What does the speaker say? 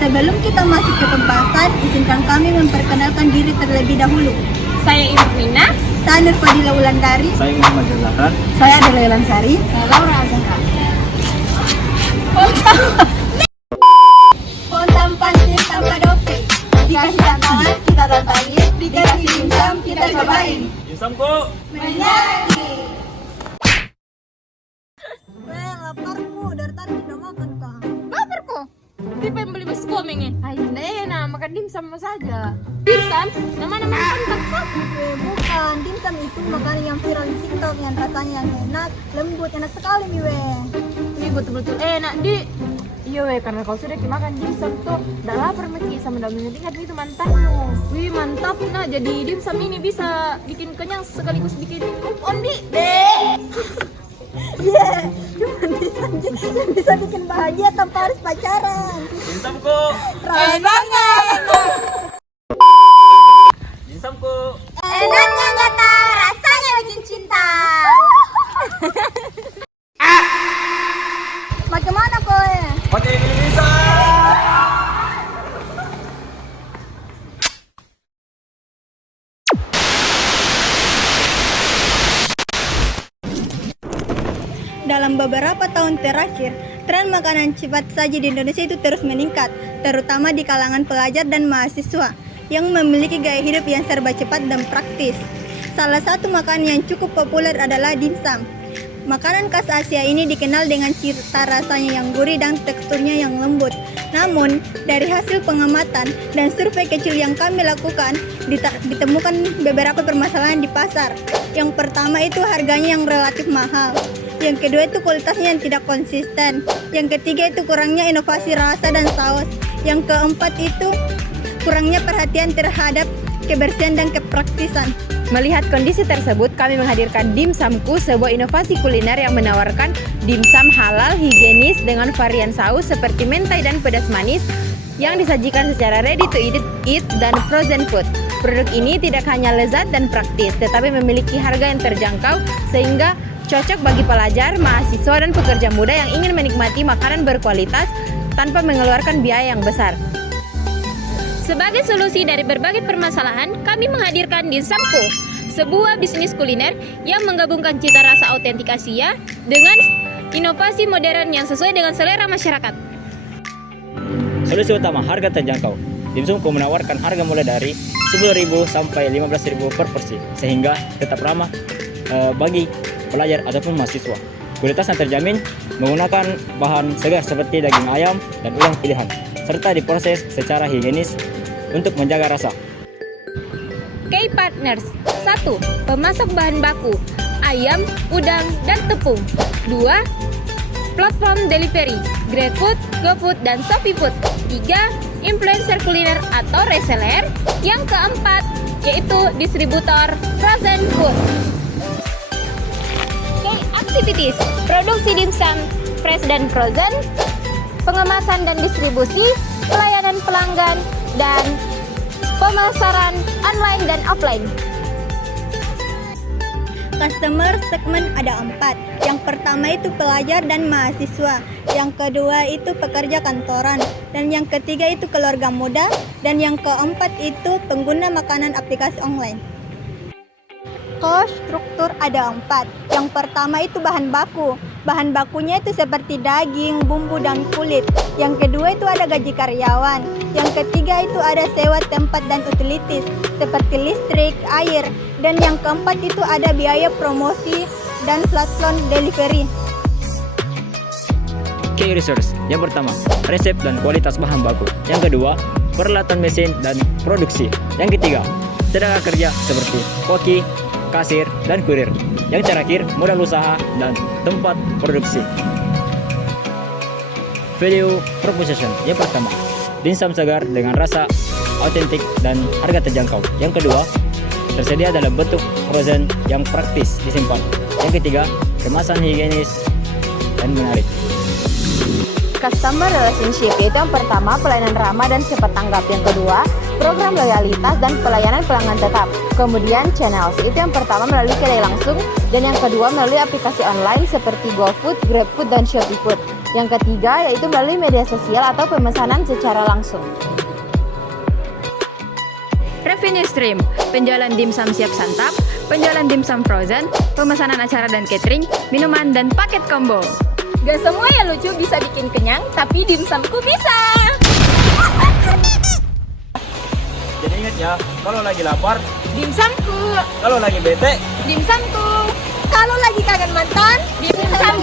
Sebelum kita masuk ke pembahasan, izinkan kami memperkenalkan diri terlebih dahulu. Saya Ibu Mina. Saya Nurfadila Wulandari. Saya Muhammad Zahran. Saya Adela Ilansari. Laura Azhara. Pohon tampan tips tanpa doping. Dikasih tantangan, kita tantangin. Dikasih dimsum, kita cobain. Dimsumku. Menyanyi. Weh, laparku. Dari tadi udah makan kah? Lapar kok. Dia pengen beli bus komeng ya. Ayo enak, makan dimsum saja. Dimsum? Nama-nama mantap kok. Bukan, dimsum itu makanan yang viral di TikTok yang rasanya yang enak, lembut, enak sekali nih weh. Ini betul-betul enak di. Iya weh, karena kau sudah makan dimsum tuh udah lapar maki sama udah mengingat itu mantanmu. Wih mantap, nah jadi dimsum ini bisa bikin kenyang sekaligus bikin move on di. Iya, cuma dimsum yang bisa bikin bahagia tanpa harus pacaran. Dimsumku. Rasanya enak. Dimsumku. Enaknya nyata, rasanya bikin cinta. Bagaimana kowe? Pakai ini bisa. Dalam beberapa tahun terakhir, tren makanan cepat saji di Indonesia itu terus meningkat, terutama di kalangan pelajar dan mahasiswa yang memiliki gaya hidup yang serba cepat dan praktis. Salah satu makanan yang cukup populer adalah dimsum. Makanan khas Asia ini dikenal dengan cita rasanya yang gurih dan teksturnya yang lembut. Namun, dari hasil pengamatan dan survei kecil yang kami lakukan, ditemukan beberapa permasalahan di pasar. Yang pertama itu harganya yang relatif mahal. Yang kedua itu kualitasnya yang tidak konsisten. Yang ketiga itu kurangnya inovasi rasa dan saus. Yang keempat itu kurangnya perhatian terhadap kebersihan dan kepraktisan. Melihat kondisi tersebut, kami menghadirkan Dimsumku, sebuah inovasi kuliner yang menawarkan dimsum halal, higienis dengan varian saus seperti mentai dan pedas manis yang disajikan secara ready to eat dan frozen food. Produk ini tidak hanya lezat dan praktis, tetapi memiliki harga yang terjangkau sehingga cocok bagi pelajar, mahasiswa, dan pekerja muda yang ingin menikmati makanan berkualitas tanpa mengeluarkan biaya yang besar. Sebagai solusi dari berbagai permasalahan, kami menghadirkan Dimsumku, sebuah bisnis kuliner yang menggabungkan cita rasa autentik Asia dengan inovasi modern yang sesuai dengan selera masyarakat. Solusi utama, harga terjangkau. Dimsumku menawarkan harga mulai dari 10.000 sampai 15.000 per porsi, sehingga tetap ramah bagi pelajar ataupun mahasiswa. Kualitas yang terjamin, menggunakan bahan segar seperti daging ayam dan udang pilihan, serta diproses secara higienis untuk menjaga rasa. Key Partners. 1. Pemasok bahan baku, ayam, udang, dan tepung. 2. Platform delivery, GrabFood, GoFood, dan ShopeeFood. 3. Influencer kuliner atau reseller. Yang keempat, yaitu distributor frozen food. Key Activities, produksi dimsum fresh dan frozen, pengemasan dan distribusi, pelayanan pelanggan, dan pemasaran online dan offline. Customer segment ada 4. Yang pertama itu pelajar dan mahasiswa. Yang kedua itu pekerja kantoran. Dan yang ketiga itu keluarga muda. Dan yang keempat itu pengguna makanan aplikasi online. Cost struktur ada 4. Yang pertama itu bahan baku. Bahan bakunya itu seperti daging, bumbu, dan kulit. Yang kedua itu ada gaji karyawan. Yang ketiga itu ada sewa tempat dan utilities seperti listrik, air. Dan yang keempat itu ada biaya promosi dan platform delivery. Key resource. Yang pertama, resep dan kualitas bahan baku. Yang kedua, peralatan mesin dan produksi. Yang ketiga, tenaga kerja seperti koki, kasir, dan kurir. Yang terakhir, modal usaha dan tempat produksi. Value proposition. Yang pertama, dimsum segar dengan rasa autentik dan harga terjangkau. Yang kedua, tersedia dalam bentuk frozen yang praktis disimpan. Yang ketiga, kemasan higienis dan menarik. Customer relationship, yaitu yang pertama pelayanan ramah dan cepat tanggap. Yang kedua, program loyalitas dan pelayanan pelanggan tetap. Kemudian channels, itu yang pertama melalui kedai langsung dan yang kedua melalui aplikasi online seperti GoFood, GrabFood, dan ShopeeFood. Yang ketiga yaitu melalui media sosial atau pemesanan secara langsung. Revenue stream, penjualan dimsum siap santap, penjualan dimsum frozen, pemesanan acara dan catering, minuman, dan paket combo. Gak semua yang lucu bisa bikin kenyang, tapi dimsumku bisa. Jadi ingat ya, kalau lagi lapar, Dimsumku, kalau lagi bete, dimsumku. Kalau lagi kangen mantan, dimsum